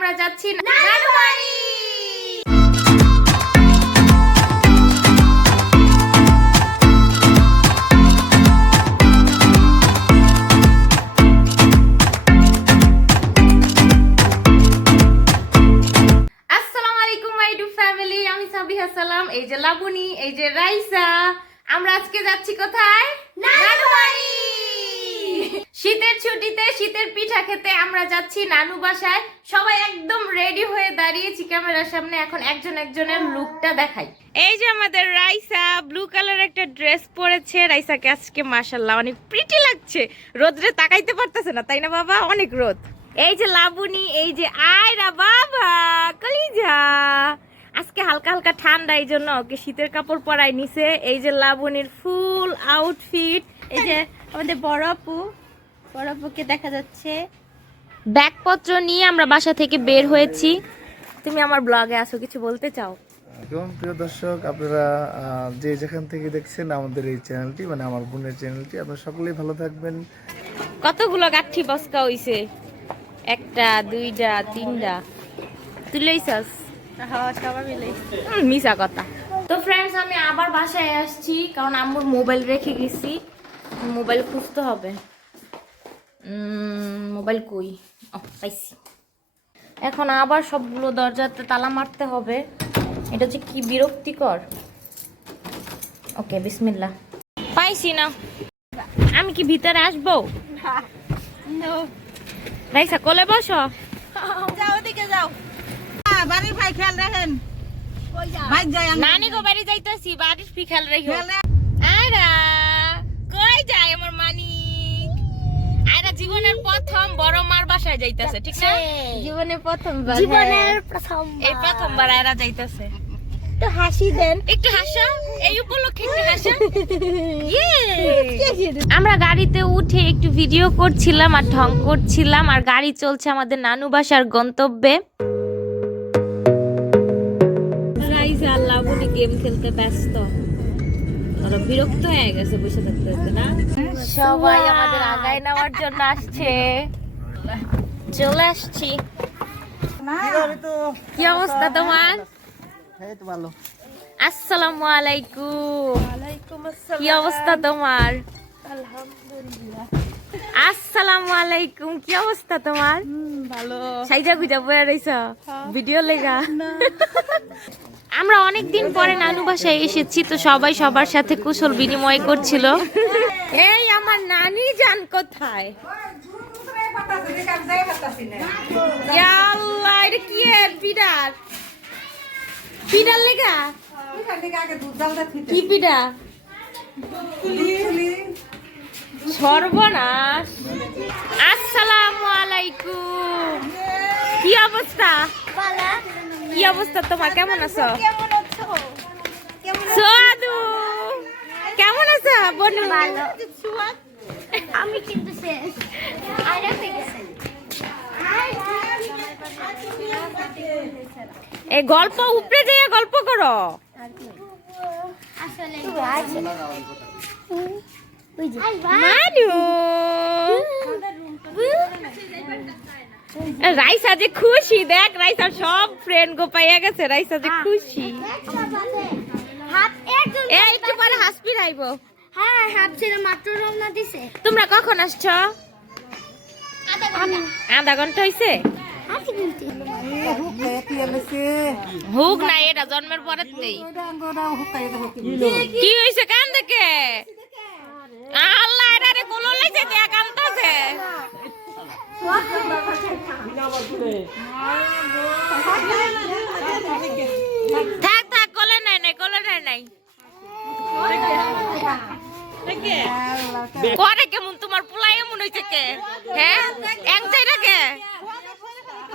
আমরা যাচ্ছি নানু আসসালামু আলাইকুম মাই ফ্যামিলি আমি সাবিহা সালাম এই যে লাবণী এই যে রাইসা। আমরা আজকে যাচ্ছি কোথায়? শীতের ছুটিতে শীতের পিঠা খেতে আমরা যাচ্ছি নানু বাসায়। সবাই একদম রেডি হয়ে দাঁড়িয়েছি ক্যামেরার সামনে। এখন একজন একজনের লুকটা দেখাই। এই যে আমাদের রাইসা ব্লু কালার একটা ড্রেস পরেছে। রাইসাকে আজকে মাশাল্লাহ অনেক প্রিটি লাগছে। রোদ্রে তাকাইতে পারতেছে না, তাই না বাবা? অনেক রোদ। এই যে লাবণী, এই যে আয়রা বাবা, কলিজা। আজকে হালকা হালকা ঠান্ডা, এই জন্য ওকে শীতের কাপড় পরাই নিছে। এই যে লাবণীর ফুল আউটফিট এই যে আমাদের বড় আপু, বড় আপুকে দেখা যাচ্ছে। ব্যাগপত্র নিয়ে আমরা বাসা থেকে বের হয়েছি। তুমি আমার ব্লগে আসো কিছু বলতে চাও? এবং প্রিয় দর্শক আপনারা যে যেখান থেকে দেখছেন আমাদের এই চ্যানেলটি মানে আমার বোনের চ্যানেলটি আপনারা সকলেই ভালো থাকবেন। কতগুলো গাঠি বসকা হইছে? একটা দুইটা তিনটা। তুই লইছাস? হুম, মিছা কথা। তো ফ্রেন্ডস আমি আবার বাসায় আসছি কারণ আম্মুর মোবাইল রেখে গেছি। মোবাইল খুঁজতে হবে। মোবাইল কই? ও পাইছি। এখন আবার সবগুলো দরজাতে তালা মারতে হবে। এটা হচ্ছে কি বিরক্তিকর? ওকে বিসমিল্লা পাইছি না। আমি কি ভিতরে আসব? রাইসা কোলে বসো। যাও ওদিকে যাও। বাড়ির ভাই খেয়াল রাখেন। ভাই যাই আমি নানি গো বাড়ি যাইতাছি। বাড়ির খেয়াল রাখ- আয়রা কই যায় আমার মানিক আয়রা জীবনের প্রথম বড় মার বাসায় যাইতাছে ঠিক না? জীবনের প্রথম জীবনের প্রথম এই প্রথমবার আয়রা যাইতাছে। একটু হাসি দেন। একটু হাসো এই উপলক্ষে একটু হাসো। আমরা গাড়িতে উঠে একটু ভিডিও করছিলাম আর ঢং করছিলাম আর গাড়ি চলছে আমাদের নানু বাসার গন্তব্যে। লাবণী গেম খেলতে ব্যস্ত। ওরা বিরক্ত হয়ে গেছে বসে থাকতে থাকতে না? সবাই আমাদের আগায় নেওয়ার জন্য আসছে। চলে আসছি। কি অবস্থা তোমার? আসসালামু আলাইকুম। কি অবস্থা তোমার? আসসালামু আলাইকুম। কি অবস্থা তোমার? ভালো। সাইজা গুজা বয়ে রইছ? ভিডিও লেগা? আমরা অনেক দিন পরে নানু বাসায় এসেছি তো সবাই সবার সাথে কুশল বিনিময় করছিল। এই আমার নানি যান কোথায়? আল্লাহ, এটা কি পিডার? পিডার লেগা? কি পিডা সর্বনাশ। আসসালামু আলাইকুম। কি অবস্থা? কি অবস্থা তোমার? কেমন আছো? সোয়াদু। কেমন আছো বনু আমি কিন্তু শেষ আর একটা গেছে এই গল্প উপরে যেয়ে গল্প করো। রাইসা যে খুশি, দেখ রাইসা সব ফ্রেন্ড গো পাইয়া গেছে, রাইসা যে খুশি। একটু পরে হাসপি রাইবো হ্যাঁ হাত ছেড়ে মাত্র রওনা দিছে তোমরা কখন আসছো? আধা ঘণ্টা হইছে? হুক নাই, এটা জন্মের পরে নেই কি হইছে, কান দেখে? আল্লাহ, এটা রে কোলো লাইছে দেয়া কান্তাছে থাক থাক, কোলে নাই নাই, কোলে নাই নাই। করে কেমন তোমার পোলাই এমন হইছে কে? হ্যাঁ? এক চাইটা কে?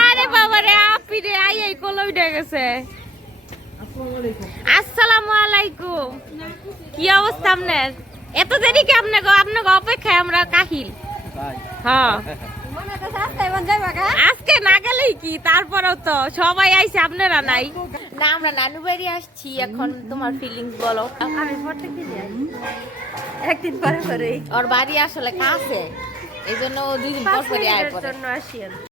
আরে বাবা রে আপি রে আই আই কলো উঠে গেছে। আসসালামু আলাইকুম। কি অবস্থা আপনার? এত দেরি কি আপনাকে অপেক্ষায় আমরা কাহিল। হ্যাঁ। আজকে না গেলেই কি? তারপরেও তো সবাই আইছে আপনারা নাই। না আমরা নানু বাড়ি আসছি এখন তোমার ফিলিংস বলো। একদিন পরে পরে। ওর বাড়ি আসলে কাছে। এই জন্য ও দুই দিন পর পরে আয় পরে আসি